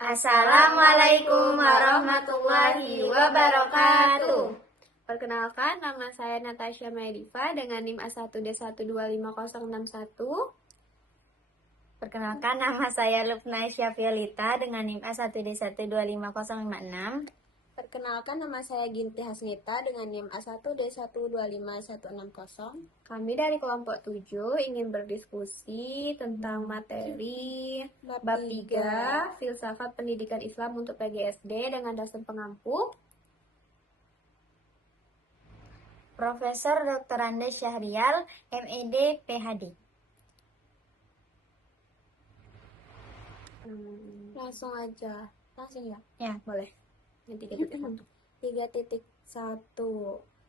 Assalamualaikum warahmatullahi wabarakatuh. Perkenalkan, nama saya Natasha Mediva dengan NIM A1D1255061. Perkenalkan, nama saya Lupna Syafiolita dengan NIM A1D125056. Perkenalkan, nama saya Ginti Hasnita dengan NIM A1D125160. Kami dari kelompok 7 ingin berdiskusi tentang materi Bab 3 Filsafat Pendidikan Islam untuk PGSD dengan dosen pengampu Profesor Dr. Andes Syahrial, MED, PhD. Langsung aja. Langsung ya? Ya, boleh. 3.1.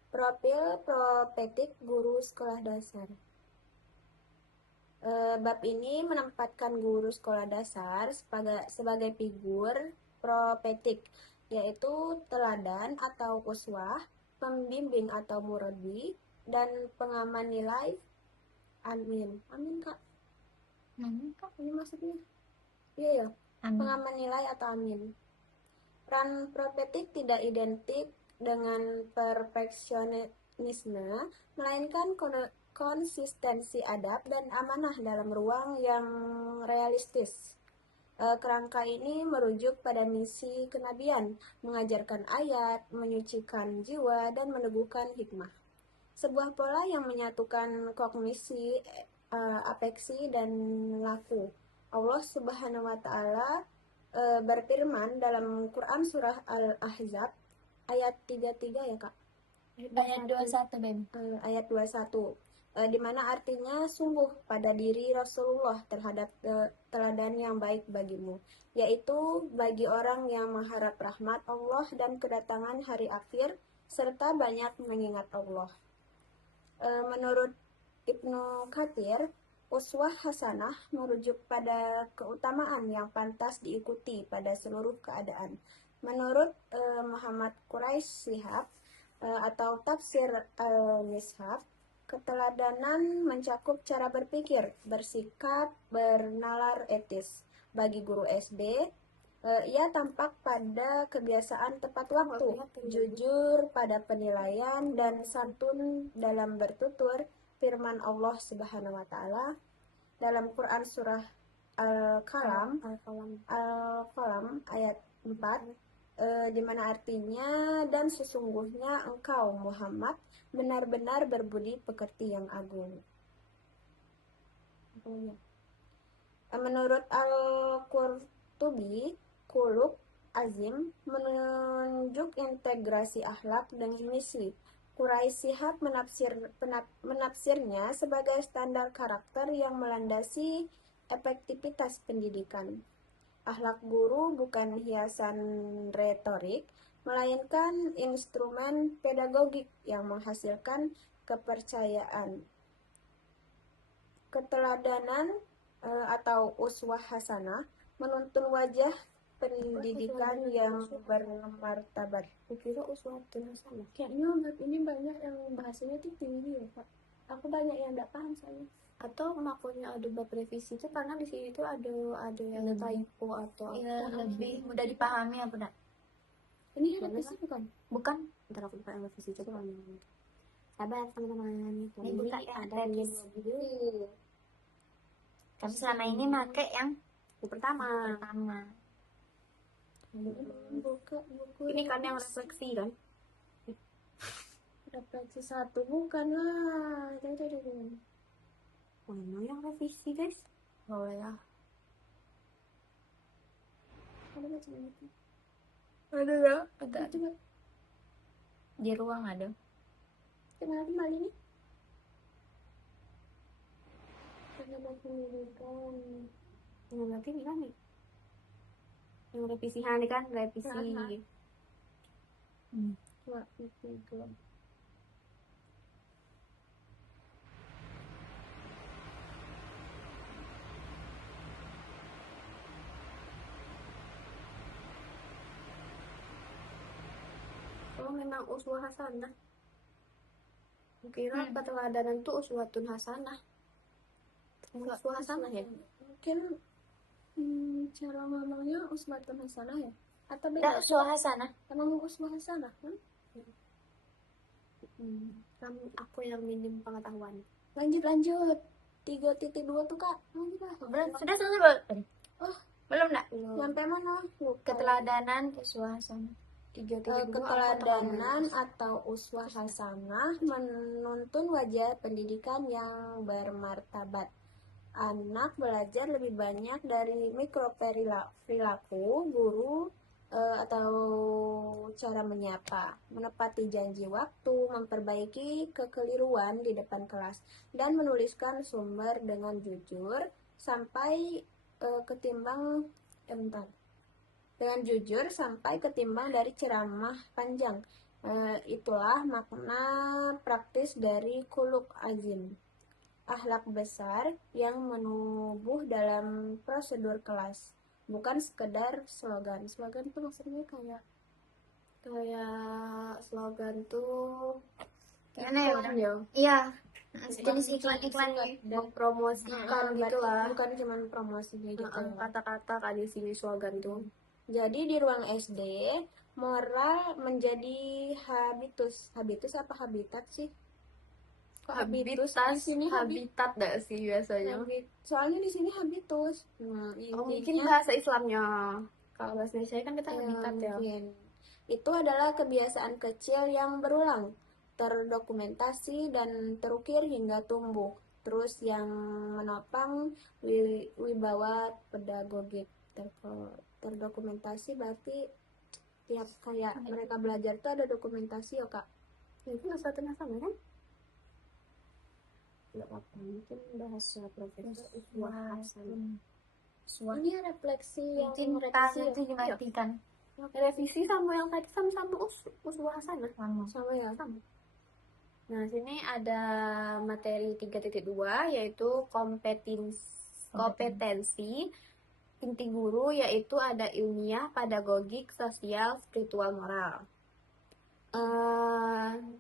Profil propetik guru sekolah dasar. Bab ini menempatkan guru sekolah dasar sebagai figur propetik, yaitu teladan atau uswah, pembimbing atau murabbi, dan pengaman nilai. Amin kak. Ini maksudnya? Iya ya. Pengaman nilai atau amin. Peran propetik tidak identik dengan perfeksionisme, melainkan konsistensi adab dan amanah dalam ruang yang realistis. Kerangka ini merujuk pada misi kenabian, mengajarkan ayat, menyucikan jiwa, dan meneguhkan hikmah. Sebuah pola yang menyatukan kognisi, afeksi, dan laku. Allah Subhanahu wa Ta'ala berfirman dalam Quran surah Al-Ahzab ayat 33 ya kak? Ayat 21 Bem. Ayat 21 di mana artinya sungguh pada diri Rasulullah terhadap teladan yang baik bagimu, yaitu bagi orang yang mengharap rahmat Allah dan kedatangan hari akhir serta banyak mengingat Allah. Menurut Ibnu Katsir, uswah hasanah merujuk pada keutamaan yang pantas diikuti pada seluruh keadaan. Menurut Muhammad Quraish Shihab atau tafsir al-Mishaf, keteladanan mencakup cara berpikir, bersikap, bernalar etis. Bagi guru SD, ia tampak pada kebiasaan tepat waktu, jujur pada penilaian, dan santun dalam bertutur. Firman Allah Subhanahu wa Ta'ala dalam Quran surah Al-Qalam ayat 4, di mana artinya, dan sesungguhnya engkau Muhammad benar-benar berbudi pekerti yang agung. Menurut Al-Qurtubi, khuluq azim menunjuk integrasi akhlak dan misi. Quraish Shihab menafsirnya sebagai standar karakter yang melandasi efektivitas pendidikan. Akhlak guru bukan hiasan retorik, melainkan instrumen pedagogik yang menghasilkan kepercayaan. Keteladanan atau uswah hasanah menuntun wajah pendidikan yang bermartabat. Kira uswatun hasanah. Kayaknya bab ini banyak yang bahasanya tuh tinggi ya Pak. Aku banyak yang tidak paham soalnya. Atau makanya ada bab revisi itu karena di sini tuh ada yang typo atau Lebih mudah dipahami apa enggak? Ini revisi bukan? Bukan. Ntar aku buka revisi coba. Sabar teman-teman. Ini buka yang ada revisi. dulu. Kami selama ini pakai yang pertama. Buka buku. Ini kan yang refleksi kan? Refleksi 1 bukan lah. Mana yang revisi guys? boleh lah. Ada macam itu. Ada ya? Coba Di ruang ada. kembali nih. Pengamat pendidikan. Yang berarti ini kan nih. Yang revisihan ini kan revisi. Coba itu. Kalau memang uswah hasanah. Kira keteladanan tuh uswatun hasanah. Uswah hasanah ya? Mungkin Cara ngomongnya uswatun hasanah ya? Atau Tak beda? suasana. Emang uswah hasanah kan? Kan aku yang minim pengetahuan. Lanjut. 3.2 tuh Kak. Lanjut lah. Belum, sudah selesai belum? Oh, Belum nak? sampai mana? Lupa. Keteladanan, suasana. 3.2 Keteladanan atau uswah hasanah menuntun wajah pendidikan yang bermartabat. Anak belajar lebih banyak dari mikroperilaku guru atau cara menyapa, menepati janji waktu, memperbaiki kekeliruan di depan kelas, dan menuliskan sumber dengan jujur sampai ketimbang bentar. Dengan jujur sampai ketimbang dari ceramah panjang. Itulah makna praktis dari khuluq azim, akhlak besar yang menubuh dalam prosedur kelas, bukan sekedar slogan. Slogan itu maksudnya kayak slogan tuh Gimana ya? iklan ya, Iya. Jenis iklan-iklan. mempromosikan gitu lah. bukan cuma promosinya gitu. Kata-kata kan di sini slogan tuh. Jadi di ruang SD moral menjadi habitus. Habitus apa habitat sih? Kok habitus di sini habitat dah sih biasanya. Soalnya di sini habitus. Oh, mungkin bahasa Islamnya. Kalau bahasa Indonesia kan kita habitat ya. Mungkin. Itu adalah kebiasaan kecil yang berulang, terdokumentasi dan terukir hingga tumbuh. Terus yang menopang wibawa pedagogik. Terdokumentasi berarti tiap kayak mereka belajar tuh ada dokumentasi ya Kak. Itu satu sama kan? Nggak apa-apa, mungkin bahasa Profesor Uswah Hasanah. Ini refleksi yang Cinta revisi itu dimatikan. Revisi sama yang tadi sama Uswah Hasanah. sama ya. Nah, sini ada materi 3.2 yaitu kompetensi inti guru, yaitu ada ilmiah, pedagogik, sosial, spiritual, moral.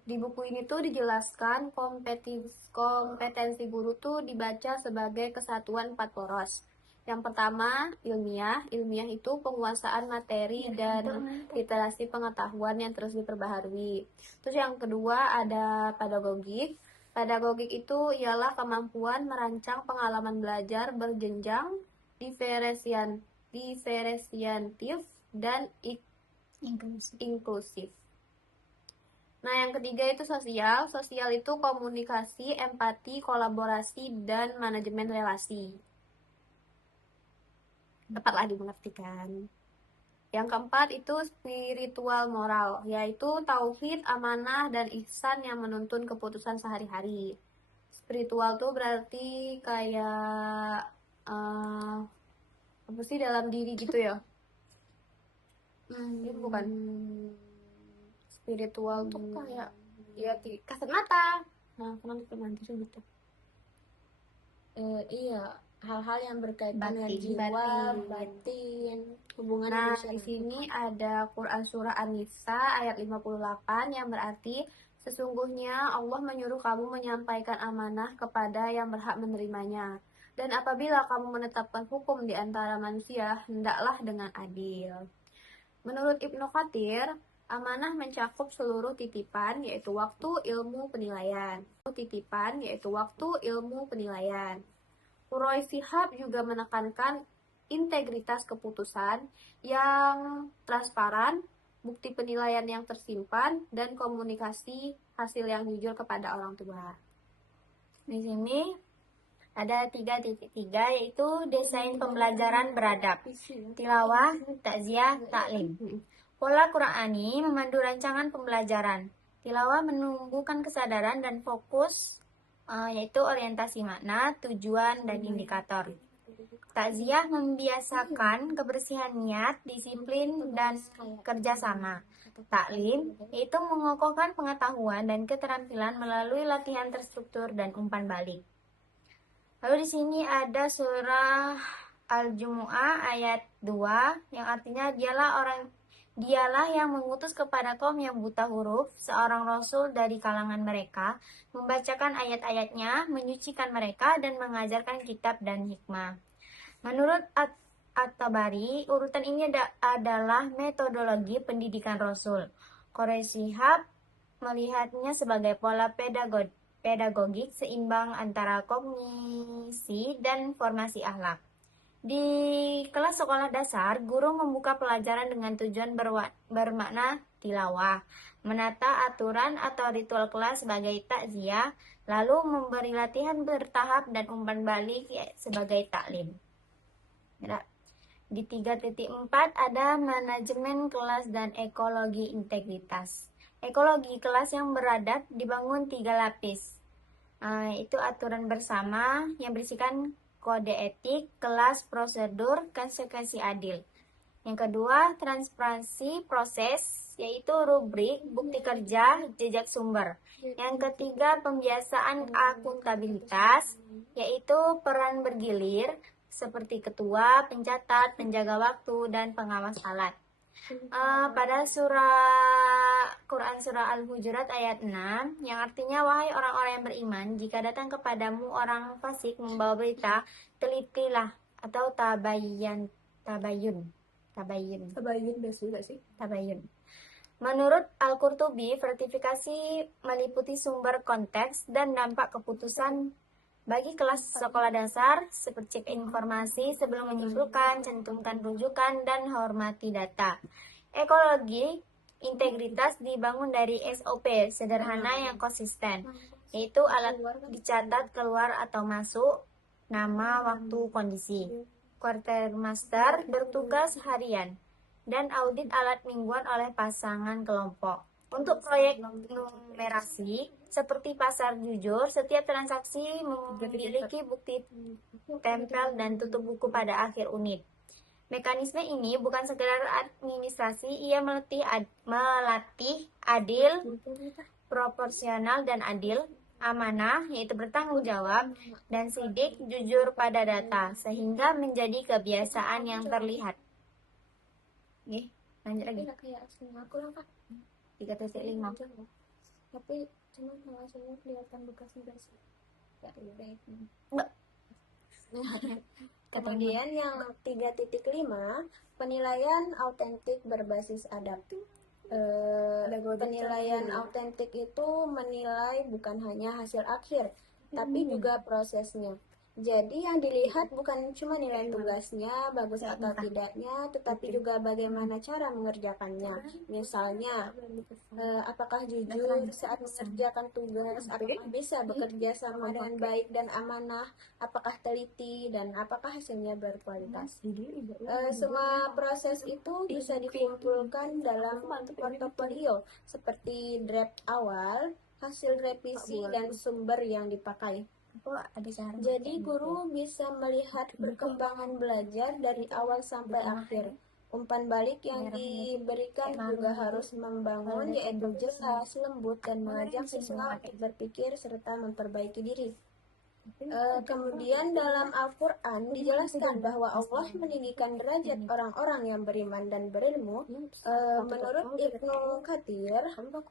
Di buku ini tuh dijelaskan kompetensi guru tuh dibaca sebagai kesatuan 4 poros. Yang pertama, ilmiah. Ilmiah itu penguasaan materi dan literasi pengetahuan yang terus diperbaharui. Terus yang kedua ada pedagogik. Pedagogik itu ialah kemampuan merancang pengalaman belajar berjenjang, diferensiatif, dan inklusif. Nah, yang ketiga itu sosial. Sosial itu komunikasi, empati, kolaborasi, dan manajemen relasi. Dapat lagi mengertikan. Yang keempat itu spiritual moral, yaitu tauhid, amanah, dan ihsan yang menuntun keputusan sehari-hari. Spiritual tuh berarti kayak apa sih, dalam diri gitu ya? Itu bukan. Spiritual tuh kayak ya kasat mata. Nah, kenapa romantis gitu? Iya, hal-hal yang berkaitan dengan Batin, jiwa, batin, hubungan Nah, manusia. di sini ada Quran Surah An-Nisa ayat 58 yang berarti sesungguhnya Allah menyuruh kamu menyampaikan amanah kepada yang berhak menerimanya. Dan apabila kamu menetapkan hukum di antara manusia, hendaklah dengan adil. Menurut Ibnu Katsir, amanah mencakup seluruh titipan, yaitu waktu, ilmu, penilaian. Quraish Shihab juga menekankan integritas keputusan yang transparan, bukti penilaian yang tersimpan, dan komunikasi hasil yang jujur kepada orang tua. Di sini ada 3.3 yaitu desain pembelajaran beradab, tilawah, takziah, taklim. Pola Qur'ani memandu rancangan pembelajaran. Tilawah menumbuhkan kesadaran dan fokus, yaitu orientasi makna, tujuan, dan indikator. Takziah membiasakan kebersihan niat, disiplin, dan kerjasama. Taklim yaitu mengokohkan pengetahuan dan keterampilan melalui latihan terstruktur dan umpan balik. Lalu di sini ada surah Al-Jumu'ah ayat 2 yang artinya Dialah yang mengutus kepada kaum yang buta huruf seorang rasul dari kalangan mereka, membacakan ayat-ayatnya, menyucikan mereka, dan mengajarkan kitab dan hikmah. Menurut At-Tabari, urutan ini adalah metodologi pendidikan Rasul. Quraisy Shihab melihatnya sebagai pola pedagogik seimbang antara kognisi dan formasi akhlak. Di kelas sekolah dasar, guru membuka pelajaran dengan tujuan bermakna tilawah, menata aturan atau ritual kelas sebagai takziah, lalu memberi latihan bertahap dan umpan balik sebagai taklim. Di 3.4 ada manajemen kelas dan ekologi integritas. Ekologi kelas yang beradab dibangun 3 lapis. Itu aturan bersama yang berisikan kode etik, kelas, prosedur, konsekuensi adil. Yang kedua, transparansi proses, yaitu rubrik, bukti kerja, jejak sumber. Yang ketiga, pembiasaan akuntabilitas, yaitu peran bergilir, seperti ketua, pencatat, penjaga waktu, dan pengawas alat. Pada Quran surah Al-Hujurat ayat 6, yang artinya, wahai orang-orang yang beriman, jika datang kepadamu orang fasik membawa berita, telitilah atau tabayun. Menurut Al-Qurtubi, vertifikasi meliputi sumber konteks dan dampak keputusan bagi kelas sekolah dasar, seperti cek informasi sebelum menyimpulkan, cantumkan rujukan, dan hormati data. Ekologi integritas dibangun dari SOP sederhana yang konsisten, yaitu alat dicatat keluar atau masuk, nama, waktu, kondisi. Quartermaster bertugas harian, dan audit alat mingguan oleh pasangan kelompok. Untuk proyek numerasi, seperti pasar jujur, setiap transaksi memiliki bukti tempel dan tutup buku pada akhir unit. Mekanisme ini bukan sekedar administrasi, ia melatih adil, proporsional dan adil, amanah, yaitu bertanggung jawab, dan sidik, jujur pada data, sehingga menjadi kebiasaan yang terlihat. Oke, lanjut lagi. Kayak aslinya aku lah, Kak. 3.5. Tapi cuma kalau aslinya kelihatan bekasnya guys. Ya, Kemudian yang 3.5, penilaian autentik berbasis adab. Penilaian autentik itu menilai bukan hanya hasil akhir, tapi juga prosesnya. Jadi yang dilihat bukan cuma nilai tugasnya, bagus atau tidaknya, tetapi juga bagaimana cara mengerjakannya. Misalnya, apakah jujur saat mengerjakan tugas, apakah bisa bekerja sama dengan baik dan amanah, apakah teliti, dan apakah hasilnya berkualitas. Semua proses itu bisa dikumpulkan dalam portofolio, seperti draft awal, hasil revisi, dan sumber yang dipakai. Jadi guru bisa melihat perkembangan belajar dari awal sampai akhir. Umpan balik yang diberikan juga harus membangun, yaitu jelas, lembut, dan mengajak siswa untuk berpikir serta memperbaiki diri. Kemudian dalam Al-Quran dijelaskan bahwa Allah meninggikan derajat orang-orang yang beriman dan berilmu. Menurut Ibnu Katsir,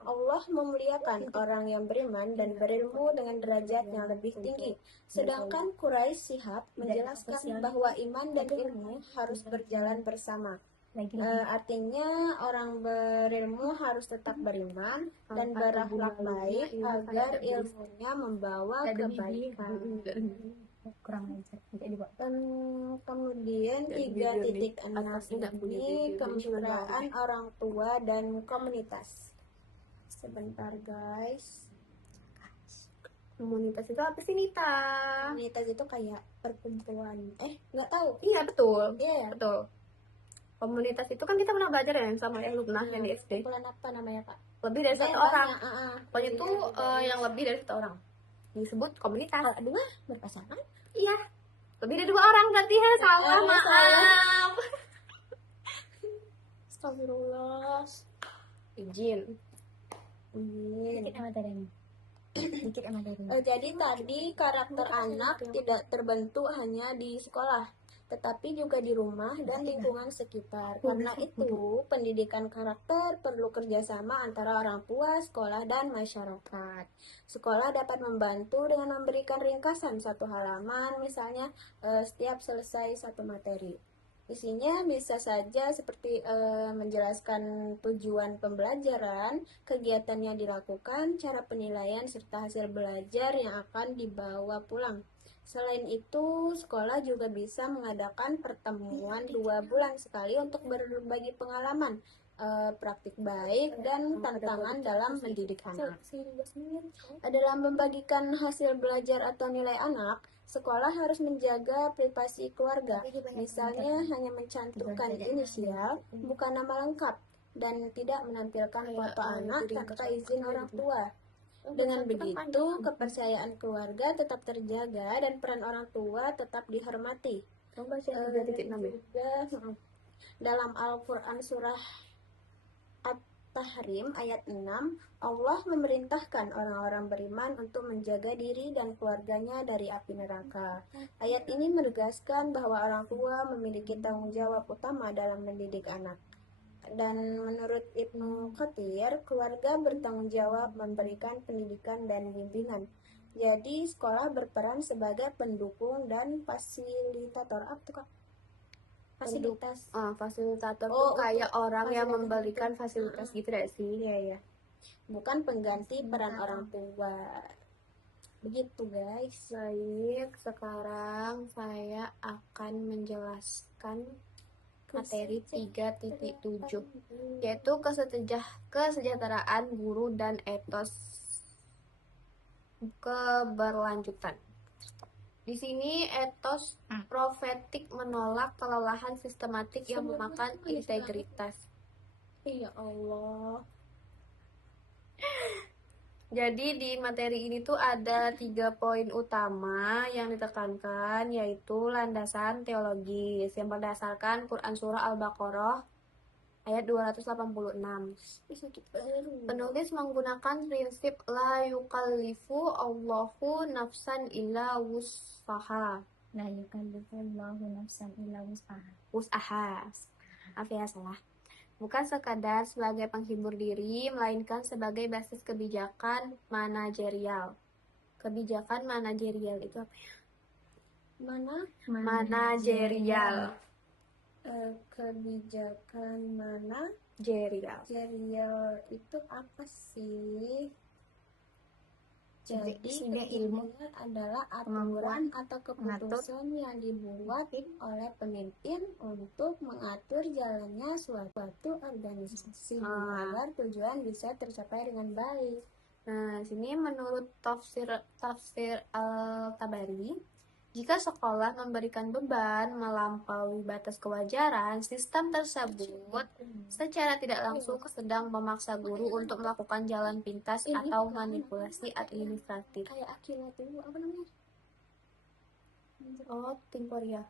Allah memuliakan orang yang beriman dan berilmu dengan derajat yang lebih tinggi. Sedangkan Quraisy Shihab menjelaskan bahwa iman dan ilmu harus berjalan bersama. Artinya orang berilmu harus tetap beriman dan berakhlak baik agar ilmunya membawa kebaikan. Kemudian 3.6 ini kemitraan orang tua dan komunitas. Sebentar guys. Komunitas itu apa sih, Nita? Komunitas itu kayak perkumpulan. Nggak tahu. Iya, betul. Iya. Betul. Komunitas itu kan kita pernah belajar ya sama yang Lubnah yang di SD. Kumpulan apa namanya, Kak? Lebih dari satu orang. Pokoknya itu yang lebih dari satu orang disebut komunitas. Dua berpasangan? Iya. Lebih dari 2 orang berarti ya, salah, maaf. Astagfirullah. Izin. Jadi tadi karakter anak tidak terbentuk hanya di sekolah, tetapi juga di rumah dan lingkungan sekitar. Karena itu, pendidikan karakter perlu kerjasama antara orang tua, sekolah, dan masyarakat. Sekolah dapat membantu dengan memberikan ringkasan satu halaman, misalnya setiap selesai satu materi. Isinya bisa saja seperti menjelaskan tujuan pembelajaran, kegiatan yang dilakukan, cara penilaian, serta hasil belajar yang akan dibawa pulang. Selain itu, sekolah juga bisa mengadakan pertemuan 2 bulan sekali untuk berbagi pengalaman, praktik baik, dan tantangan dalam mendidik anak. Dalam membagikan hasil belajar atau nilai anak, sekolah harus menjaga privasi keluarga. Misalnya hanya mencantumkan inisial, bukan nama lengkap, dan tidak menampilkan foto anak tanpa izin orang tua. Dengan begitu, kepercayaan keluarga tetap terjaga dan peran orang tua tetap dihormati. Dalam Al-Quran surah At-Tahrim ayat 6, Allah memerintahkan orang-orang beriman untuk menjaga diri dan keluarganya dari api neraka. Ayat ini menegaskan bahwa orang tua memiliki tanggung jawab utama dalam mendidik anak. Dan menurut Ibnu Katsir, keluarga bertanggung jawab memberikan pendidikan dan bimbingan. Jadi sekolah berperan sebagai pendukung dan fasilitator. Apa tuh, Kak? Fasilitas. Fasilitator Oh, tuh kayak orang yang fasilitator memberikan itu. fasilitas gitu deh sih. Iya, ya. Bukan pengganti peran orang tua. Begitu, guys. Baik, sekarang saya akan menjelaskan materi 3.7, yaitu kesejahteraan guru dan etos keberlanjutan. Di sini etos profetik menolak kelelahan sistematik yang memakan integritas. Ya Allah. Jadi di materi ini tuh ada 3 poin utama yang ditekankan, yaitu landasan teologis yang berdasarkan Quran Surah Al-Baqarah ayat 286. Penulis menggunakan prinsip la yukallifu Allahu nafsan illa wus'aha. La yukallifullahu nafsan illa wus'aha. Wus'aha. Maaf ya, salah. Bukan sekadar sebagai penghibur diri, melainkan sebagai basis kebijakan manajerial. Kebijakan manajerial itu apa ya? Manajerial. Kebijakan Jerial. manajerial itu apa sih? Jadi Sebagai ilmu kebijakan adalah kemampuan aturan atau keputusan yang dibuat oleh pemimpin untuk mengatur jalannya suatu organisasi agar tujuan bisa tercapai dengan baik. Nah, sini menurut tafsir Al-Tabari, jika sekolah memberikan beban melampaui batas kewajaran, sistem tersebut secara tidak langsung sedang memaksa guru untuk melakukan jalan pintas atau manipulasi administratif. Kayak akibat itu apa namanya? Oh, Timporia.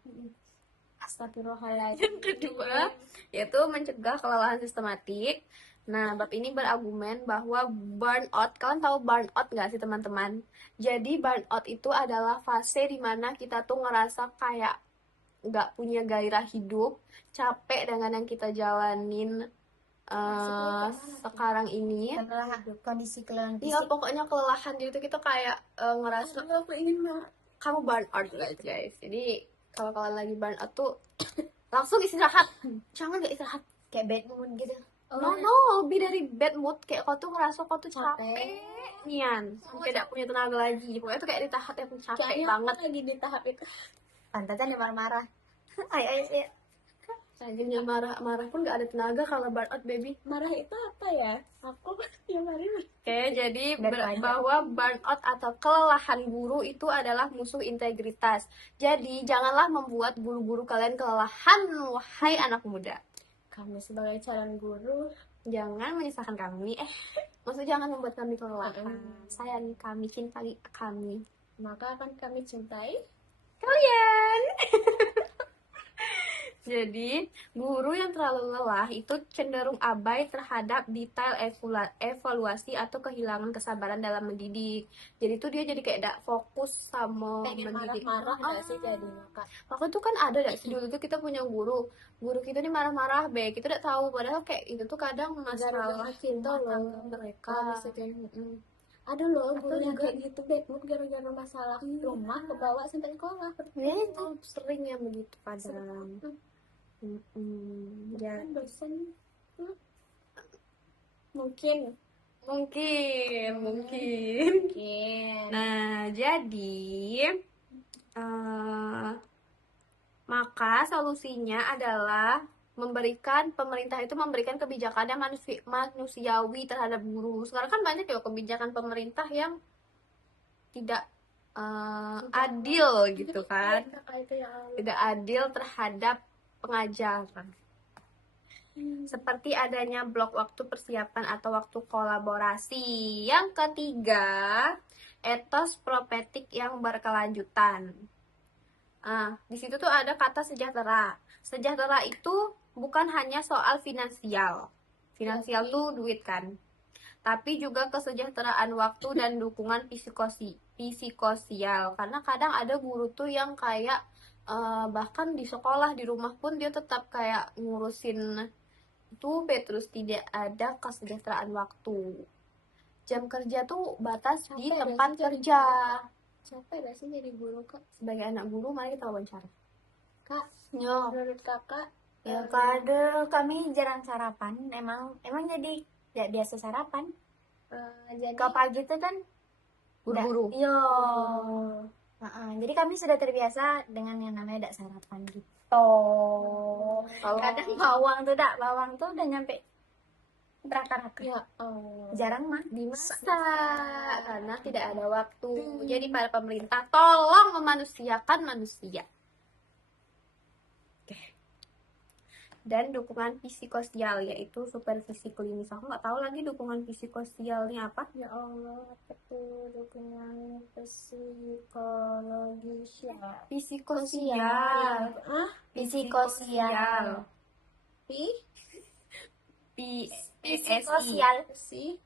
Astagfirullahaladzim. Yang kedua, yaitu mencegah kelelahan sistematik. Nah, bab ini berargumen bahwa burnout, kalian tahu burnout nggak sih teman-teman? Jadi burnout itu adalah fase dimana kita tuh ngerasa kayak nggak punya gairah hidup, capek dengan yang kita jalanin sekarang ini. Kondisi kelelahan Iya, fisik. pokoknya kelelahan gitu, kita kayak ngerasa kamu burnout guys. Jadi kalau kalian lagi burnout tuh langsung istirahat, jangan nggak istirahat. Kayak bad mood gitu. No, lebih dari bad mood, kayak kau tuh ngerasa kau tuh capek nian, tidak punya tenaga lagi. Pokoknya tuh kayak di tahap yang capek Kayaknya banget. aku lagi di tahap itu. Pantatnya marah-marah. Ayo. Akhirnya marah pun gak ada tenaga kalau burnout baby. Marah itu apa ya? Aku yang marah. Oke, jadi Wajar. bahwa burnout atau kelelahan guru itu adalah musuh integritas. Jadi janganlah membuat guru-guru kalian kelelahan, wahai anak muda. Kami sebagai calon guru Jangan menyusahkan kami. Maksudnya jangan membuat kami kelelahan. Sayangi kami, cintai kami. maka akan kami cintai. Kalian. Jadi, guru yang terlalu lelah itu cenderung abai terhadap detail evaluasi atau kehilangan kesabaran dalam mendidik. Jadi tuh dia jadi kayak gak fokus sama Pengen mendidik. marah-marah nggak sih jadinya, Kak? Waktu itu kan ada gak sih dulu tuh kita punya guru kita nih marah-marah, kita udah tahu padahal kayak itu tuh kadang masalah cinta rumah loh tangga mereka. Ada loh guru yang kayak gitu bad mood gara-gara masalah rumah kebawa sampai sekolah. Itu sering ya begitu kadang. Ya, dosen mungkin. Mungkin. Mungkin. Nah, jadi maka solusinya adalah pemerintah itu memberikan kebijakan yang manusiawi terhadap guru. Sekarang kan banyak ya kebijakan pemerintah yang tidak adil gitu kan, tidak adil terhadap pengajar. Seperti adanya blok waktu persiapan atau waktu kolaborasi. Yang ketiga, etos propetik yang berkelanjutan. Di situ tuh ada kata sejahtera. Sejahtera itu bukan hanya soal finansial. Finansial tuh duit kan. Tapi juga kesejahteraan waktu dan dukungan psikososial. Karena kadang ada guru tuh yang kayak bahkan di sekolah, di rumah pun dia tetap kayak ngurusin terus tidak ada kesejahteraan waktu. Jam kerja tuh batas di tempat kerja. Capek gak sih jadi guru, Kak? Sebagai anak guru, mari kita wawancara. Kak, Yo, menurut kakak, ya kadang kami jarang sarapan. Emang jadi ya biasa sarapan. jadi Kalau pagi itu kan Buru-buru. Yo. Jadi kami sudah terbiasa dengan yang namanya dak sarapan gitu. Kadang bawang tuh udah nyampe raka-raka. ya Allah. Jarang mah. Dimasak karena tidak ada waktu. Jadi para pemerintah tolong memanusiakan manusia. Dan dukungan psikososial, yaitu supervisi klinis. Aku nggak tahu lagi dukungan psikososialnya apa. Ya Allah, apa tuh dukungan psikologis ya? Psikososial. Psikososial. Psikososial.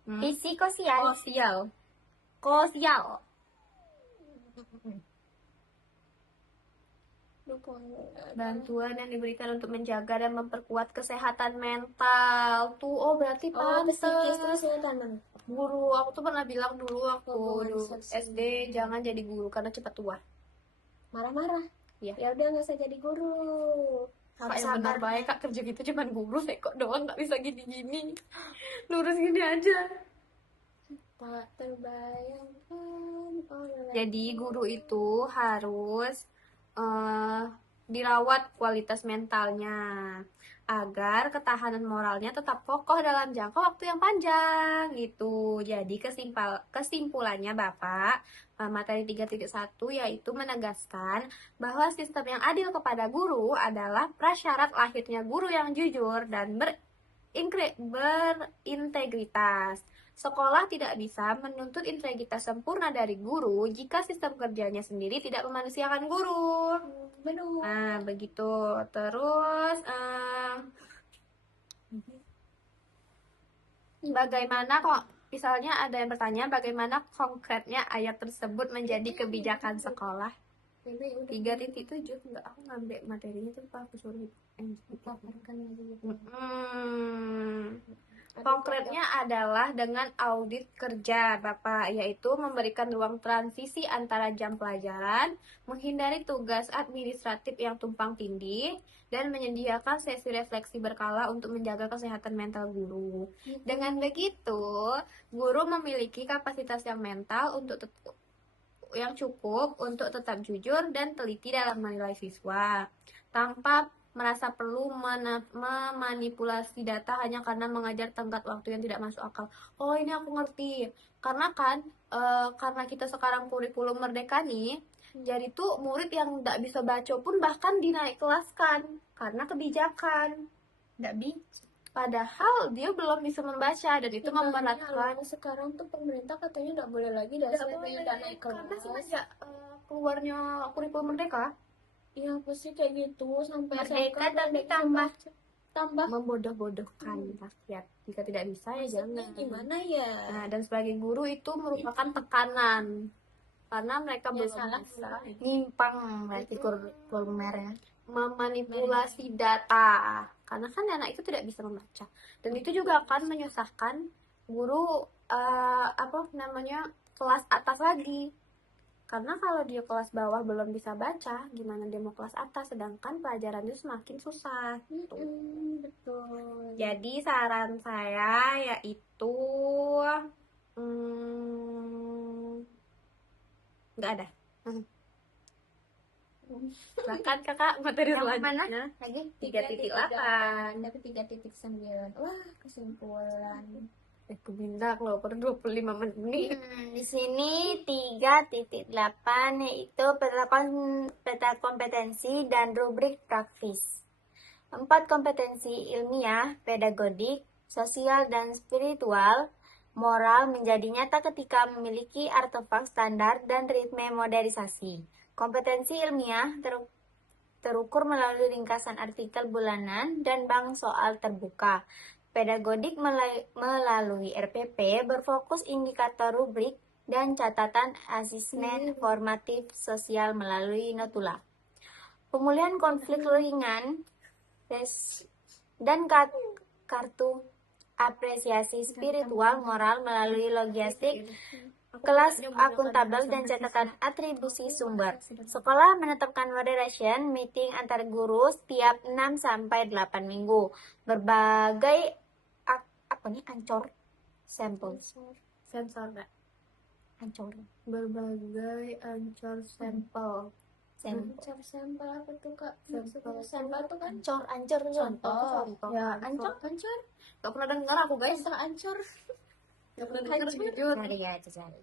Psikososial. Sosial. Bantuan yang diberikan untuk menjaga dan memperkuat kesehatan mental. Berarti pantes. Guru, aku tuh pernah bilang dulu SD jangan jadi guru karena cepat tua. Marah-marah. Iya. Ya udah nggak usah jadi guru. Kak yang benar baik, Kak kerja gitu cuman guru, kok doang nggak bisa gini-gini. Lurus gini aja. Tak terbayangkan. Jadi guru itu harus dirawat kualitas mentalnya agar ketahanan moralnya tetap kokoh dalam jangka waktu yang panjang gitu. Jadi kesimpulannya Bapak, materi 3.1 yaitu menegaskan bahwa sistem yang adil kepada guru adalah prasyarat lahirnya guru yang jujur dan berintegritas. Sekolah tidak bisa menuntut integritas sempurna dari guru jika sistem kerjanya sendiri tidak memanusiakan guru. Benar. Nah, begitu. Terus, bagaimana kok? Misalnya ada yang bertanya, bagaimana konkretnya ayat tersebut menjadi kebijakan sekolah? 3.7 enggak, aku ngambil materinya tuh aku suruh Konkretnya adalah dengan audit kerja Bapak, yaitu memberikan ruang transisi antara jam pelajaran, menghindari tugas administratif yang tumpang tindih, dan menyediakan sesi refleksi berkala untuk menjaga kesehatan mental guru. Dengan begitu, guru memiliki kapasitas yang cukup untuk tetap jujur dan teliti dalam menilai siswa, tanpa merasa perlu memanipulasi data hanya karena mengajar tenggat waktu yang tidak masuk akal. Ini aku ngerti. Karena kan, karena kita sekarang kurikulum merdeka nih, jadi tuh murid yang tidak bisa baca pun bahkan dinaik kelaskan karena kebijakan. Tidak bisa. Padahal dia belum bisa membaca dan itu memberatkan. Sekarang tuh pemerintah katanya nggak boleh lagi naik kelas. Karena semenjak keluarnya kurikulum merdeka, Iya pasti kayak gitu sampai Merdeka SMK tapi tambah membodoh-bodohkan rakyat. Jika tidak bisa ya jangan. gimana ya? Nah, dan sebagai guru itu merupakan tekanan karena mereka belum bisa Nyimpang berarti kurikulumnya. memanipulasi data karena kan anak itu tidak bisa membaca dan itu juga akan menyusahkan guru kelas atas lagi Karena kalau dia kelas bawah belum bisa baca, gimana dia mau kelas atas, sedangkan pelajarannya semakin susah gitu. Betul. Jadi saran saya yaitu nggak ada. Silakan kakak materi Yang mana? selanjutnya. Lagi? 3.8. Tapi 3.9. Wah, kesimpulan. Aku bindak loh, per 25 menit. Di sini 3.8 yaitu peta kompetensi dan rubrik praktis. 4 kompetensi ilmiah, pedagodik, sosial dan spiritual, moral menjadi nyata ketika memiliki artefak standar dan ritme modernisasi. Kompetensi ilmiah terukur melalui ringkasan artikel bulanan dan bank soal terbuka. Pedagodik melalui RPP berfokus indikator rubrik dan catatan asesmen formatif sosial melalui notula. Pemulihan konflik ringan dan kartu apresiasi spiritual moral melalui logistik, kelas akuntabel dan catatan atribusi sumber. Sekolah menetapkan moderation meeting antar guru setiap 6-8 minggu. Berbagai ancor sampel. Sensor nggak? Ancor. Berbagai ancor sampel. Sampel apa tuh, Kak? Sampel. Sampel tuh kan Ancor contoh. Ya, Ancor. Gak pernah dengar aku guys. Contoh ancur. Gak pernah dengar jujur. Cari ya, cari.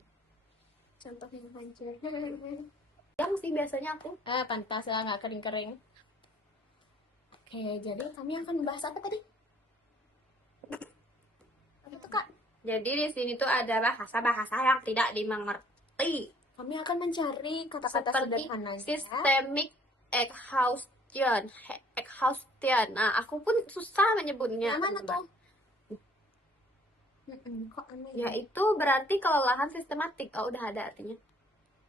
Contoh yang hancur. Yang sih biasanya aku. Pantas lah, nggak kering-kering. Oke, jadi kami akan membahas apa tadi? Apa tuh, Kak? Jadi di sini tuh ada bahasa-bahasa yang tidak dimengerti. Kami akan mencari kata-kata Seperti sederhananya. systemic exhaustion. Nah, aku pun susah menyebutnya. Yang mana tuh? Kok aneh ya? Yaitu berarti kelelahan sistematik. Oh, udah ada artinya.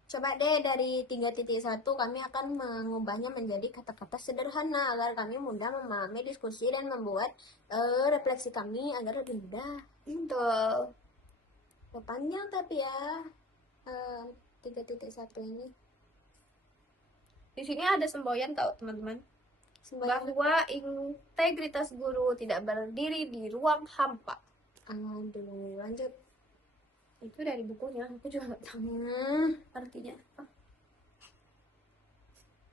Coba deh dari 3.1 kami akan mengubahnya menjadi kata-kata sederhana agar kami mudah memahami diskusi dan membuat refleksi kami agar lebih mudah. Betul. Panjang tapi ya 3.1 ini. Di sini ada semboyan tau teman-teman. Sembahyang. Bahwa integritas guru tidak berdiri di ruang hampa. Aduh, lanjut. Itu dari bukunya, aku juga nggak tahu artinya.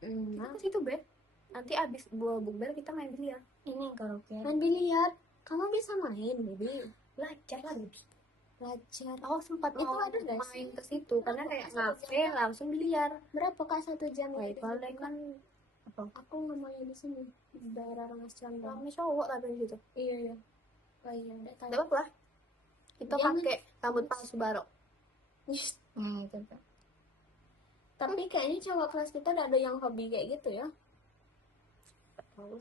Kita ke situ, Beb. Nanti abis bukber kita main biliar. Ini karaoke. Main biliar. Kamu bisa main, Bibi. Belajar lagi. Belajar. Oh, sempat Itu mau ada nggak main sih? ke situ karena kayak ngafe langsung biliar. Berapa Kak 1 jam? Nah, ya? kalau kan Aku nggak maunya di sini. Daerah Rengas Cambang. rame cowok tapi di situ. Iya, iya. Oh iya, udah tahu. Enggak apa-apa. Kita Jangan. pakai rambut palsu barok. Yes. Itu tuh. Tapi kayaknya cowok kelas kita udah ada yang hobi kayak gitu ya. Tahu.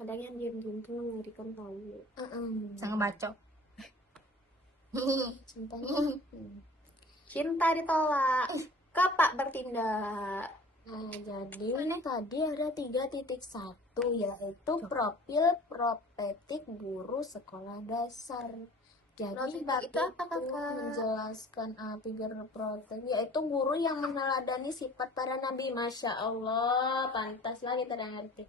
Kadang yang diam-diam tuh mengerikan tahu. Sangat bacok. Contohnya. Cinta ditolak. Kapak bertindak. Nah, jadi tadi ada 3.1 yaitu profil profetik guru sekolah dasar. Jadi Profil bab itu apa, itu Kakak? menjelaskan figure profetik yaitu guru yang meneladani sifat para nabi. Masya Allah, pantaslah kita udah ngerti.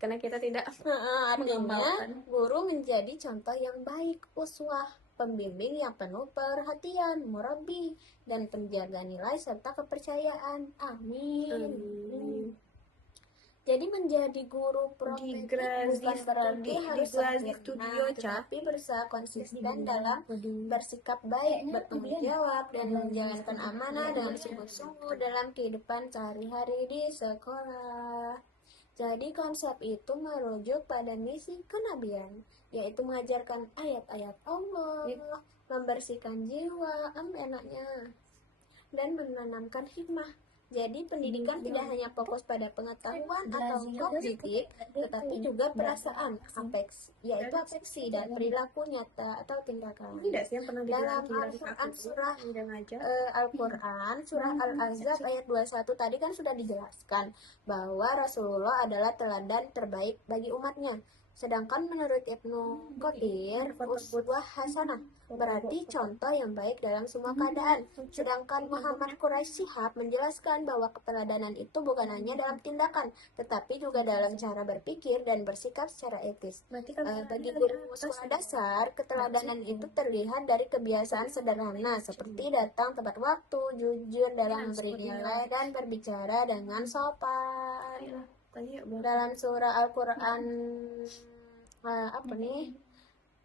Karena kita tidak Artinya mengamalkan. guru menjadi contoh yang baik, uswah, pembimbing yang penuh perhatian, murabi, dan penjaga nilai serta kepercayaan. Amin. Jadi menjadi guru profetik bukan berarti harus sempurna, tetapi berusaha konsisten dalam bersikap baik, bertanggung jawab, dan menjalankan amanah dengan sungguh-sungguh dalam kehidupan sehari-hari di sekolah. Jadi konsep itu merujuk pada misi kenabian, yaitu mengajarkan ayat-ayat Allah, membersihkan jiwa, enaknya, dan menanamkan hikmah. Jadi pendidikan tidak hanya fokus pada pengetahuan atau kognitif, tetapi juga perasaan, yaitu afeksi dan perilaku nyata atau tindakan. Tidak sih yang pernah Dalam dibilang Al-Quran surah aja. Al-Quran surah Al-Ahzab ayat 21 tadi kan sudah dijelaskan bahwa Rasulullah adalah teladan terbaik bagi umatnya. Sedangkan menurut Ibnu Katsir, uswah hasanah berarti contoh yang baik dalam semua keadaan. Sedangkan Muhammad Quraisy Shihab menjelaskan bahwa keteladanan itu bukan hanya dalam tindakan, tetapi juga dalam cara berpikir dan bersikap secara etis. Bagi guru sekolah dasar, keteladanan itu terlihat dari kebiasaan sederhana seperti datang tepat waktu, jujur dalam memberi nilai, dan berbicara dengan sopan. Dalam surah Al-Quran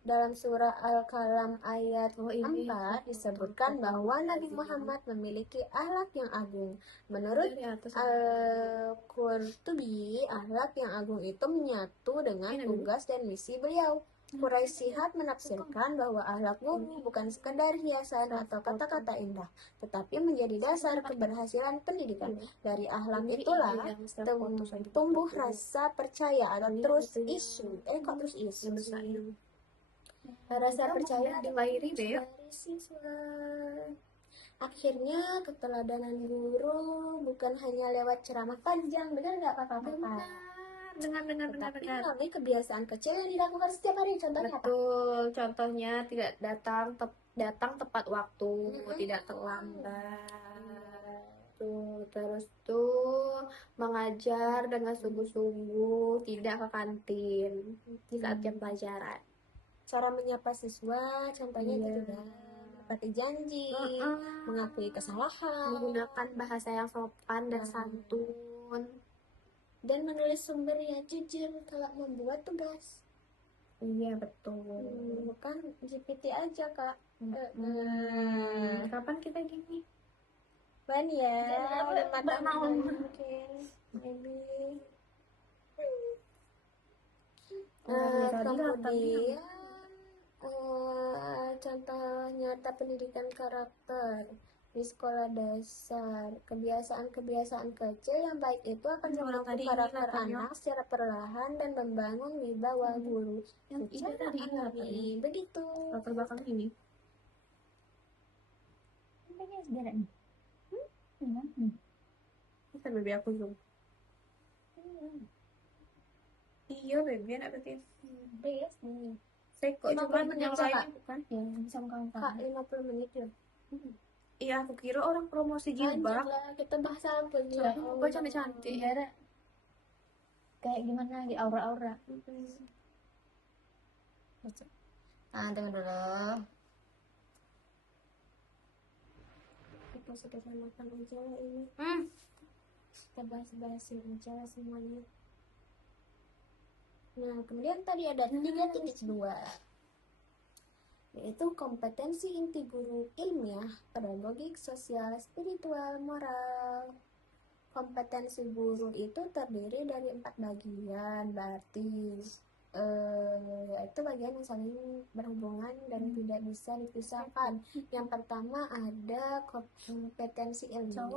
dalam surah Al-Qalam ayat 4 disebutkan bahwa Nabi Muhammad memiliki akhlak yang agung. Menurut Al-Qurtubi, akhlak yang agung itu menyatu dengan tugas dan misi beliau. Quraisy Shihab menafsirkan bahwa akhlak guru bukan sekadar hiasan atau kata-kata indah, tetapi menjadi dasar keberhasilan pendidikan. Dari akhlak itulah tumbuh rasa percaya atau terus isu. Rasa percaya dilahiri deh. dari siswa. Akhirnya keteladanan guru bukan hanya lewat ceramah panjang, benar nggak Kakak-kakak? Dengar. Tapi melalui kebiasaan kecil yang dilakukan setiap hari. Contohnya apa? Betul, contohnya tidak datang tepat waktu, tidak terlambat. Terus mengajar dengan sungguh-sungguh, tidak ke kantin di saat jam pelajaran. Cara menyapa siswa, contohnya gitu kan, menepati janji, mengakui kesalahan, Menggunakan bahasa yang sopan dan santun. dan menulis sumber yang jujur kalau membuat tugas. Iya, betul. Bukan GPT aja, Kak. Kapan kita gini? Ban ya, 5 tahun mungkin, maybe. Kemudian contoh nyata pendidikan karakter di sekolah dasar. Kebiasaan-kebiasaan kecil yang baik itu akan membentuk karakter anak secara perlahan dan membangun wibawa guru. Yang ini tadi ini Begitu. latar belakang ini. Bisa baby aku zoom. Iya baby, anak betul. Seko cuma yang lainnya bukan? Kak, 50 menit ya. Iya, aku kira orang promosi jilbab. Lanjutlah, kita bahas apa ya? Gue cantik-cantik. Kayak gimana di aura-aura. Tunggu dulu. Kita sederhanakan aja ini. Kita bahas-bahas aja semuanya. Nah, kemudian tadi ada 3.2, yaitu kompetensi inti guru ilmiah, pedagogik, sosial, spiritual, moral. Kompetensi guru itu terdiri dari 4 bagian, berarti yaitu bagian yang saling berhubungan dan tidak bisa dipisahkan. Yang pertama ada kompetensi ilmiah,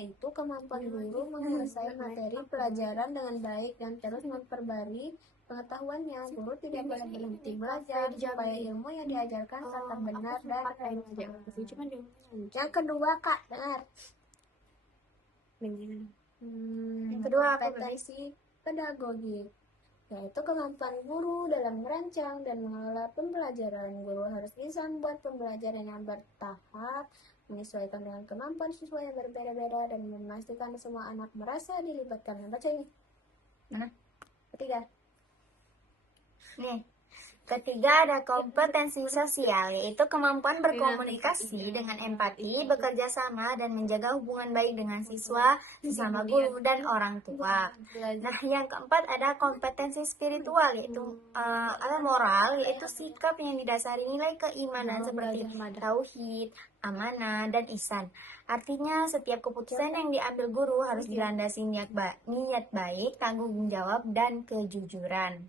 yaitu kemampuan guru menguasai materi pelajaran dengan baik dan terus memperbarui pengetahuannya. Guru tidak boleh berhenti belajar supaya ilmu yang diajarkan tetap benar dan relevan. Yang kedua, Kak, dengar. Yang kedua, kompetensi pedagogik, yaitu kemampuan guru dalam merancang dan mengelola pembelajaran. Guru harus bisa membuat pembelajaran yang bertahap, menyesuaikan dengan kemampuan siswa yang berbeda-beda, dan memastikan semua anak merasa dilibatkan. Baca ini. Mana? Ketiga. Nih, ketiga ada kompetensi sosial, yaitu kemampuan berkomunikasi dengan empati, bekerja sama, dan menjaga hubungan baik dengan siswa, sesama guru, dan orang tua. Nah, yang keempat ada kompetensi spiritual, yaitu moral, yaitu sikap yang didasari nilai keimanan seperti tauhid, amanah, dan ihsan. Artinya, setiap keputusan yang diambil guru harus dilandasi niat baik, tanggung jawab, dan kejujuran.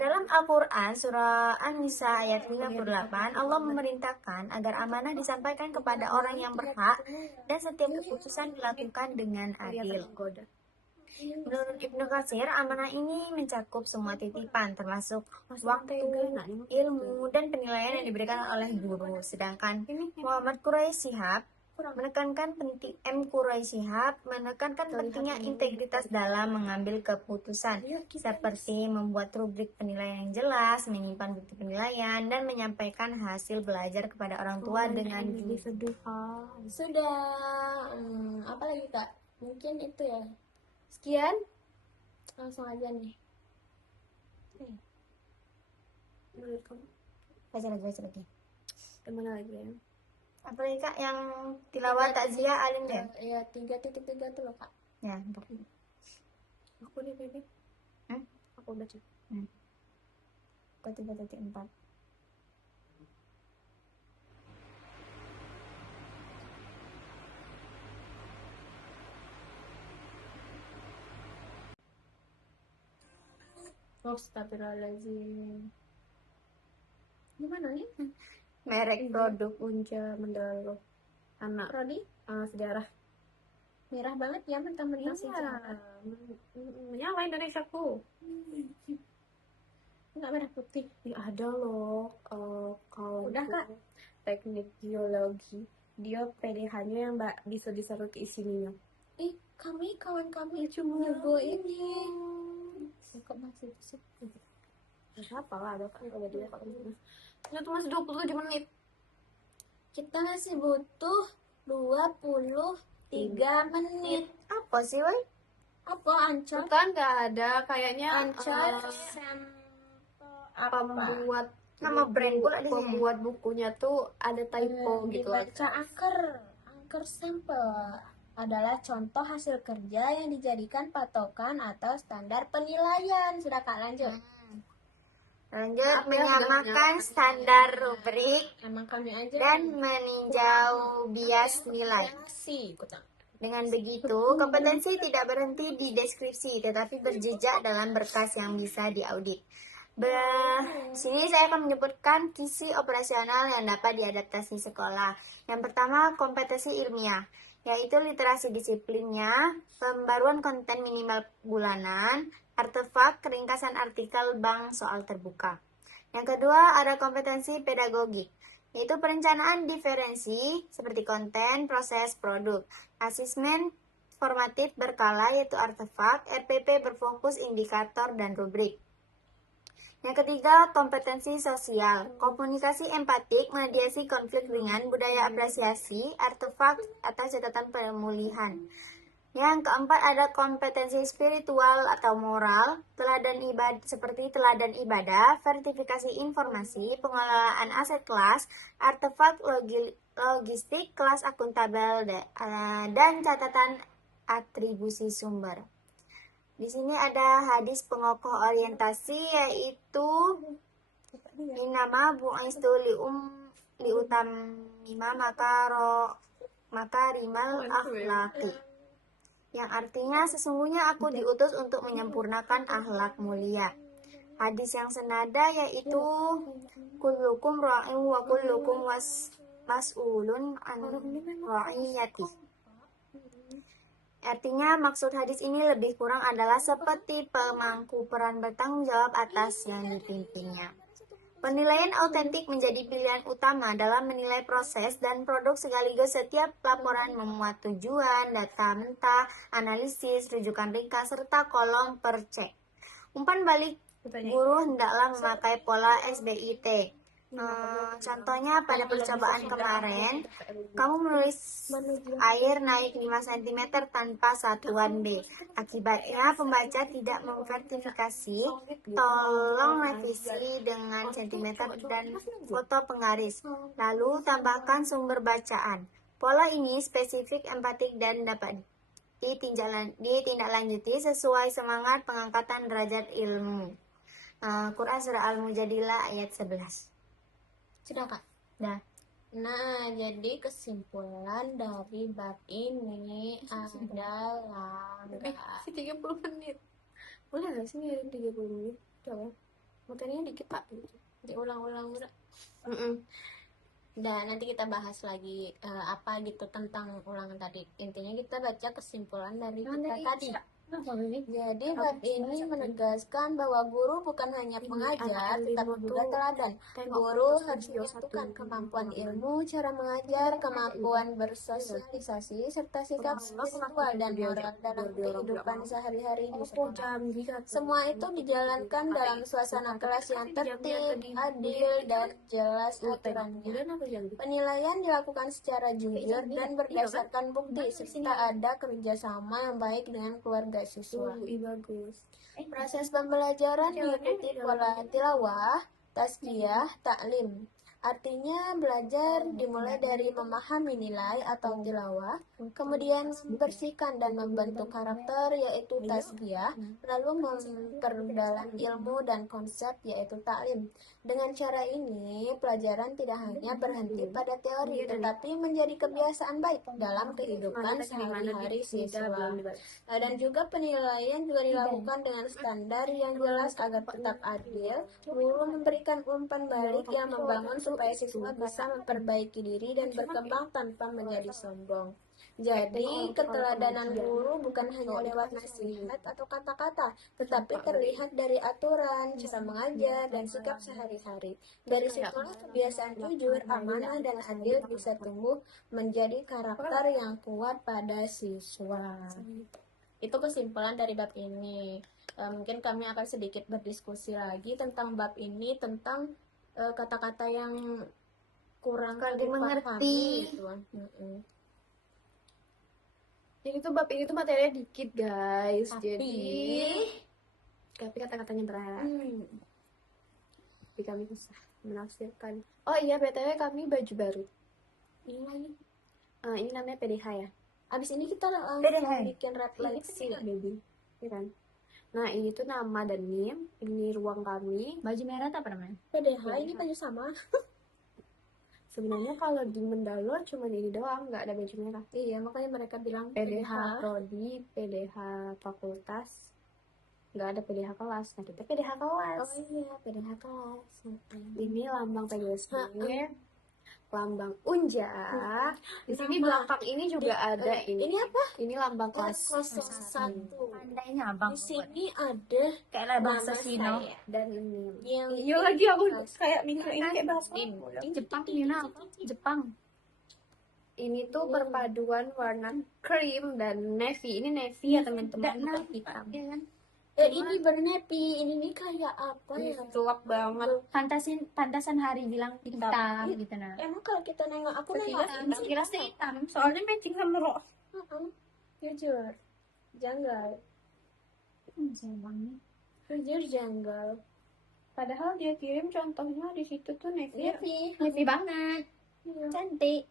Dalam Al-Quran surah An-Nisa ayat 58, Allah memerintahkan agar amanah disampaikan kepada orang yang berhak dan setiap keputusan dilakukan dengan adil. Menurut Ibnu Katsir, amanah ini mencakup semua titipan termasuk waktu, ilmu, dan penilaian yang diberikan oleh guru. Sedangkan Muhammad Quraisy Shihab Menekankan penting menekankan pentingnya integritas dalam mengambil keputusan, seperti membuat rubrik penilaian yang jelas, menyimpan bukti penilaian, dan menyampaikan hasil belajar kepada orang tua dengan jujur. Sudah. Apa lagi Kak? Mungkin itu ya. Sekian. Langsung aja nih. Menurut kamu Baca lagi. gimana lagi ya? Apa lagi Kak yang tilawah, takziah, alim deh? Ya 3.3 tuh loh Kak. Ya, bentar. Aku nih baby. Aku baca. Ke 3.4. Astagfirullahaladzim. Gimana nih? Merek produk. Punca Mendalo. Anak Rodi? sejarah. Merah banget ya mentah-mentah sejarah. Menyala Indonesiaku. Enggak merah putih. Ada loh kalau Udah, Kak. teknik geologi dia PDH-nya yang bisa diserut ke isinya. Kami kawan kami cuma nyoba ini. Kok masih sih? Apa lah ada kan kalau dia kalau itu masih 27 menit. Kita masih butuh 23 menit. Apa sih, Wei? Apa Ancol? Bukan nggak ada kayaknya Ancol sampel apa? pembuat Nama brand pula di sini. pembuat bukunya tuh ada typo gitu. Dibaca angker sampel adalah contoh hasil kerja yang dijadikan patokan atau standar penilaian. Sudah Kak, lanjut. Lanjut, Maaf ya, menyamakan sudah standar rubrik Emang kami aja dan meninjau bias nilai. sih kutang. Dengan begitu, kompetensi tidak berhenti di deskripsi, tetapi berjejak dalam berkas yang bisa diaudit. Sini saya akan menyebutkan kisi operasional yang dapat diadaptasi sekolah. Yang pertama, kompetensi ilmiah, yaitu literasi disiplinnya, pembaruan konten minimal bulanan, artefak, ringkasan artikel bank soal terbuka. Yang kedua, ada kompetensi pedagogik, yaitu perencanaan diferensi seperti konten, proses, produk, asesmen formatif berkala yaitu artefak, RPP berfokus indikator dan rubrik. Yang ketiga, kompetensi sosial, komunikasi empatik, mediasi konflik ringan, budaya apresiasi, artefak atau catatan pemulihan. Yang keempat, ada kompetensi spiritual atau moral, seperti teladan ibadah, verifikasi informasi, pengelolaan aset kelas, artefak logistik, kelas akuntabel, dan catatan atribusi sumber. Di sini ada hadis pengokoh orientasi, yaitu inama bu'istu liutamima makarimal akhlaqi, yang artinya sesungguhnya aku diutus untuk menyempurnakan akhlak mulia. Hadis yang senada yaitu kullukum ra'in wa kullukum mas'ulun an ra'iyati. Artinya maksud hadis ini lebih kurang adalah seperti pemangku peran bertanggung jawab atas yang dipimpinnya. Penilaian autentik menjadi pilihan utama dalam menilai proses dan produk, sekaligus setiap laporan memuat tujuan, data mentah, analisis, rujukan ringkas, serta kolom percek. Umpan balik guru hendaklah memakai pola SBIT. Contohnya pada percobaan kemarin, kamu menulis air naik 5 cm tanpa satuan B. Akibatnya pembaca tidak memverifikasi. Tolong revisi dengan cm dan foto penggaris. Lalu tambahkan sumber bacaan. Pola ini spesifik, empatik, dan dapat ditindaklanjuti sesuai semangat pengangkatan derajat ilmu. Quran Surah Al-Mujadilah ayat 11. Sudah Kak? Dah. Nah, jadi kesimpulan dari bab ini adalah Si 30 menit. Boleh nggak sih ngirim 30 menit? Coba. Materinya dikit Pak. diulang-ulang udah. Dan nanti kita bahas lagi apa gitu tentang ulangan tadi. Intinya kita baca kesimpulan dari kita tadi. Jadi bab ini menegaskan bahwa guru bukan hanya pengajar, tetapi juga teladan. Guru harus menyatukan kemampuan ilmu, cara mengajar, kemampuan bersosialisasi, serta sikap spiritual dan moral dalam kehidupan sehari-hari di sekolah. Semua itu dijalankan dalam suasana kelas yang tertib, adil, dan jelas aturannya. Penilaian dilakukan secara jujur dan berdasarkan bukti, serta ada kerjasama yang baik dengan keluarga siswa. Bagus. Proses pembelajaran mengikuti pola tilawah, tazkiyah, taklim. Artinya belajar dimulai dari memahami nilai atau tilawah, kemudian membersihkan dan membentuk karakter yaitu tazkiyah, lalu memperdalam ilmu dan konsep yaitu taklim. Dengan cara ini, pelajaran tidak hanya berhenti pada teori, tetapi menjadi kebiasaan baik dalam kehidupan sehari-hari siswa. Dan juga penilaian juga dilakukan dengan standar yang jelas agar tetap adil. Guru memberikan umpan balik yang membangun supaya siswa bisa memperbaiki diri dan berkembang tanpa menjadi sombong. Jadi, keteladanan guru bukan hanya lewat nasihat atau kata-kata, tetapi terlihat dari aturan, cara mengajar, dan sikap sehari-hari. Dari situlah kebiasaan jujur, amanah, dan adil bisa tumbuh menjadi karakter yang kuat pada siswa. Itu kesimpulan dari bab ini. Mungkin kami akan sedikit berdiskusi lagi tentang bab ini, tentang kata-kata yang kurang dimengerti. gitu. Jadi tuh bab ini tuh materinya dikit guys. Tapi kata-katanya berat. Tapi kami bisa menafsirkan. Oh iya, BTW kami baju baru. ini lagi. Ini namanya PDH ya. Abis ini kita langsung PDH. bikin refleksi. Baby. Iya kan? Nah, ini tuh nama dan NIM. Ini ruang kami. Baju merah apa namanya? PDH ini baju sama. Sebenarnya kalau di Mendalo cuma ini doang, nggak ada baju merah. Iya, makanya mereka bilang PDH Prodi, PDH Fakultas, nggak ada PDH kelas. Nah, kita PDH kelas. Oh iya, PDH kelas. Ini lambang PGSD, lambang Unja. Di sini belakang ini juga ada ini. Ini apa? Ini lambang kelas 01. Pandainya abang. Di sini ada Kayak labang nama Sesino. saya. dan ini. Yang Iya lagi aku kayak mikir ini kayak bahasa. Jepang Yuna apa? Jepang. Ini tuh perpaduan warna krim dan navy. Ini navy ya teman-teman, bukan hitam. Iya kan? ini bernepi. Ini nih kayak apa ya? Gelap banget. Pantasan hari bilang hitam gitu nah. Emang kalau kita nengok, aku Sekilas nengok Sekilas sih hitam. Soalnya matching sama rok. jujur janggal. Jujur janggal. Padahal dia kirim contohnya di situ tuh navy. Happy banget. Cantik.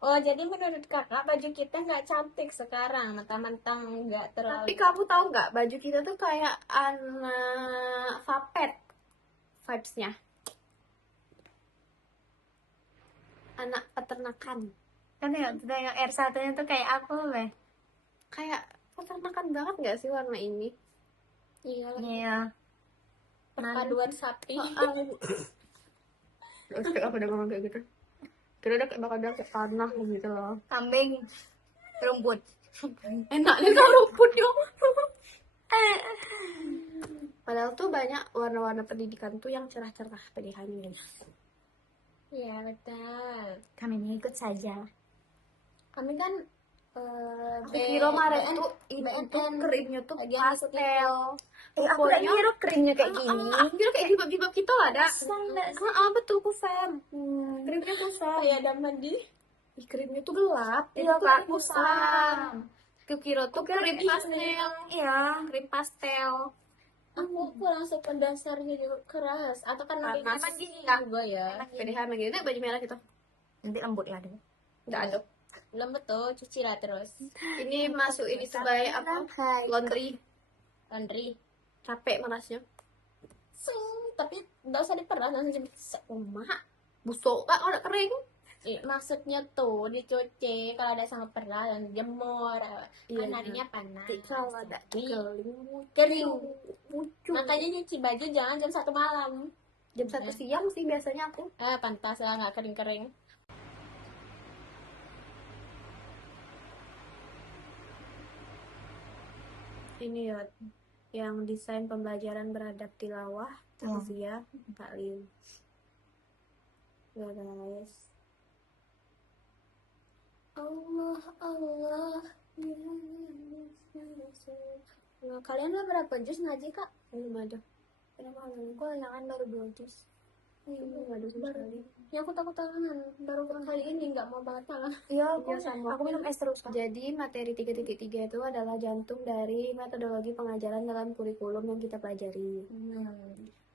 Oh, jadi menurut kakak baju kita nggak cantik sekarang, mentang-mentang nggak terlalu. Tapi kamu tahu nggak, baju kita tuh kayak anak Vapet vibes-nya. Anak peternakan. Kan yang R1-nya tuh kayak aku, Beh. Kayak peternakan banget nggak sih warna ini? Iya, Iya. perpaduan sapi. Terus aku udah ngomong kayak gitu. Kira udah kayak bakal kayak tanah gitu loh. Kambing. Rumput. Enaknya kan rumput dong. Padahal tuh banyak warna-warna pendidikan tuh yang cerah-cerah pilihannya. Iya, betul. Kami ikut saja. Kami kan Aku kira Maret tuh itu tuh krimnya tuh lagi pastel. Aku lagi kira krimnya kayak gini. Aku kira kayak jilbab-jilbab kita lah, ada. Enggak sih. Betul kusam. Krimnya kusam. kayak ada mandi. Ih, krimnya tuh gelap. Iya, Itu Kak, kusam. Aku kira tuh krim pastel. Iya. Krim pastel. Aku langsung ke dasarnya juga keras. Atau kan lebih Panas. panas juga ya. PDH gitu. Nah, baju merah gitu. Nanti lembut lah deh. Enggak ada. Belum betul, cuci lah terus. Ini masuk ini sebagai apa? Laundry. Laundry. Capek manasnya. Tapi nggak usah diperas, langsung jemput. Emak, busuk kak kalau udah kering. Maksudnya tuh dicuci kalau ada sama peras dan jemur. Iya, Kan harinya panas. Kalau ada Kering. Pucuk. Makanya nyuci baju jangan jam 1 malam. Jam 1 siang sih biasanya aku. Pantas lah nggak kering-kering. ini ya, yang desain pembelajaran beradab tilawah, takziah, taklim. Ya guys. Allah Allah. Nah, kalian udah berapa juz ngaji kak? Belum ada. Kenapa kalian? Kok kan baru 2 juz? Belum ada sama sekali. Ya aku takut tangan baru kali ini nggak mau banget malah. Iya, Iya, sama. aku minum es terus Kak. Jadi materi 3.3 itu adalah jantung dari metodologi pengajaran dalam kurikulum yang kita pelajari.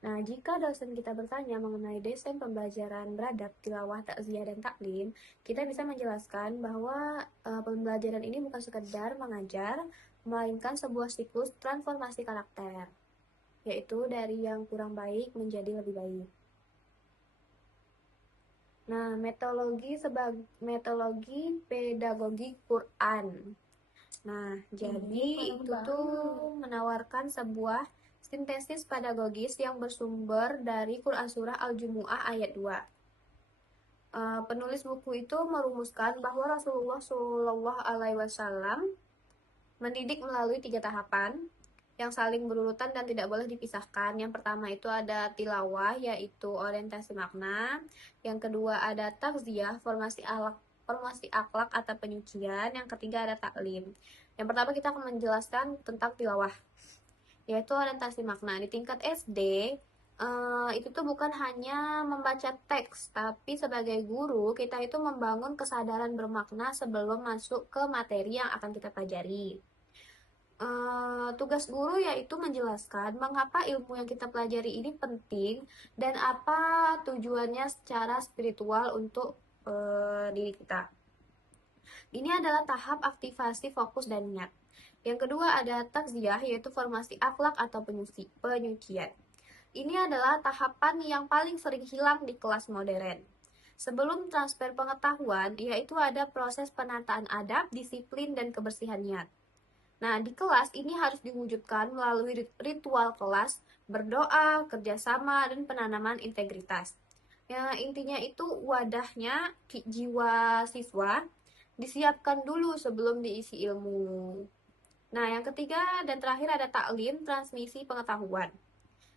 Nah, jika dosen kita bertanya mengenai desain pembelajaran beradab, tilawah, takziah, dan taklim, kita bisa menjelaskan bahwa pembelajaran ini bukan sekedar mengajar, melainkan sebuah siklus transformasi karakter, yaitu dari yang kurang baik menjadi lebih baik. Nah, metodologi pedagogi Quran. Nah, jadi itu tuh menawarkan sebuah sintesis pedagogis yang bersumber dari Quran Surah Al-Jumu'ah ayat 2. Penulis buku itu merumuskan bahwa Rasulullah Shallallahu Alaihi Wasallam mendidik melalui 3 tahapan yang saling berurutan dan tidak boleh dipisahkan. Yang pertama itu ada tilawah, yaitu orientasi makna. Yang kedua ada takziah, formasi akhlak atau penyucian. Yang ketiga ada taklim. Yang pertama kita akan menjelaskan tentang tilawah, yaitu orientasi makna. Di tingkat SD, itu tuh bukan hanya membaca teks, tapi sebagai guru kita itu membangun kesadaran bermakna sebelum masuk ke materi yang akan kita pelajari. Tugas guru yaitu menjelaskan mengapa ilmu yang kita pelajari ini penting dan apa tujuannya secara spiritual untuk diri kita. Ini adalah tahap aktivasi fokus dan niat. Yang kedua ada takziah, yaitu formasi akhlak atau penyucian. Ini adalah tahapan yang paling sering hilang di kelas modern. Sebelum transfer pengetahuan, yaitu ada proses penataan adab, disiplin, dan kebersihan niat. Nah, di kelas ini harus diwujudkan melalui ritual kelas, berdoa, kerjasama, dan penanaman integritas. Ya, intinya itu wadahnya jiwa siswa disiapkan dulu sebelum diisi ilmu. Nah, yang ketiga dan terakhir ada taklim, transmisi pengetahuan.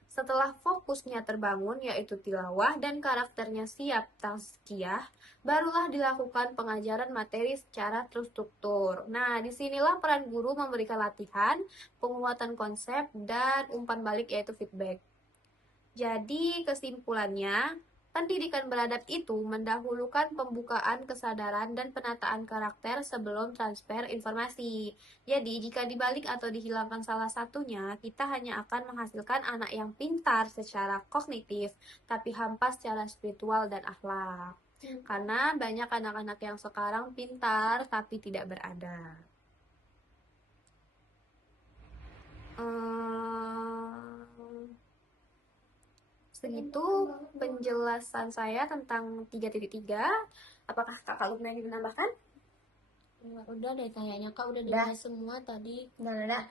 Setelah fokusnya terbangun, yaitu tilawah dan karakternya siap tazkiyah, barulah dilakukan pengajaran materi secara terstruktur. Nah, disinilah peran guru memberikan latihan, penguatan konsep, dan umpan balik yaitu feedback. Jadi, kesimpulannya, pendidikan beradab itu mendahulukan pembukaan kesadaran dan penataan karakter sebelum transfer informasi. Jadi, jika dibalik atau dihilangkan salah satunya, kita hanya akan menghasilkan anak yang pintar secara kognitif, tapi hampa secara spiritual dan akhlak. Karena banyak anak-anak yang sekarang pintar, tapi tidak beradab. Segitu penjelasan saya tentang 3.3. Apakah Kakak Lubna ingin menambahkan? Ya, udah deh kayaknya kak udah dibahas semua tadi. Udah.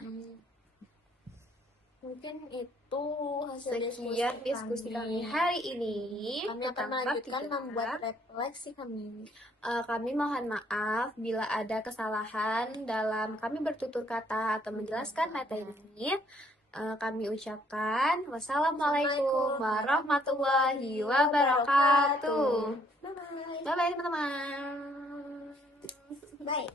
Mungkin itu hasil Sekian diskusi kami hari ini. Kami akan tentang bab melanjutkan 3. membuat refleksi kami. Kami mohon maaf bila ada kesalahan dalam kami bertutur kata atau menjelaskan materi ini. Kami ucapkan wassalamualaikum warahmatullahi wabarakatuh. Bye bye. Bye bye teman-teman. Bye.